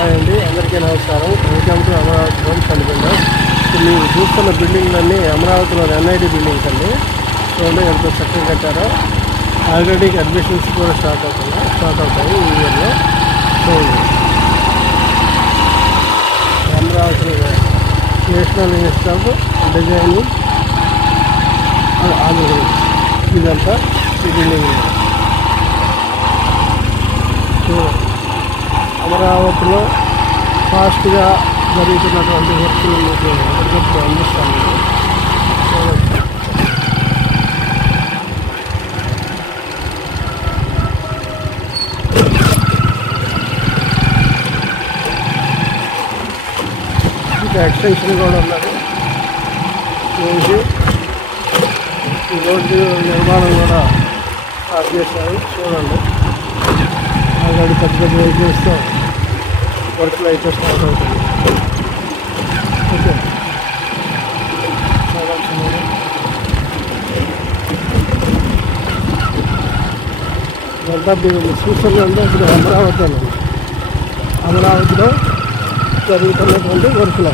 Hi అండి. అందరికీ నమస్కారం. వెల్కమ్ టు అమరావతి హోమ్స్ అనుకుందాం బిల్డర్స్ మీరు చూస్తున్న బిల్డింగ్లన్నీ అమరావతిలో ఎన్ఐడి బిల్డింగ్స్ అండి. చూడండి ఎంతో చక్కగా కట్టారో. ఆల్రెడీ అడ్మిషన్స్ కూడా స్టార్ట్ అవుతున్నాయి. స్టార్ట్ అవుతాయి ఈ ఇయర్లో చూడండి. Amaravati national institute of designing Andhra Pradesh. ఇదంతా ఈ బిల్డింగ్ చూడండి అమరావతిలో ఫాస్ట్గా జరుగుతున్నటువంటి వర్క్లు మీకు ఎప్పటికప్పుడు అందిస్తాను ఇంకా ఎక్స్టెన్షన్ కూడా ఉన్నది. చేసి ఈ రోడ్డు నిర్మాణం కూడా స్టార్ట్ చేశారు చూడండి. అలాంటి పెద్ద పెద్ద వెహికల్స్తో వర్క్లు అయితే స్టార్ట్ అవుతుంది ఓకే చూడాల్సింది ఇదంతా మీరు చూస్తున్నంతా ఇప్పుడు అమరావతి అండి అమరావతిలో జరుగుతున్నటువంటి వర్క్లు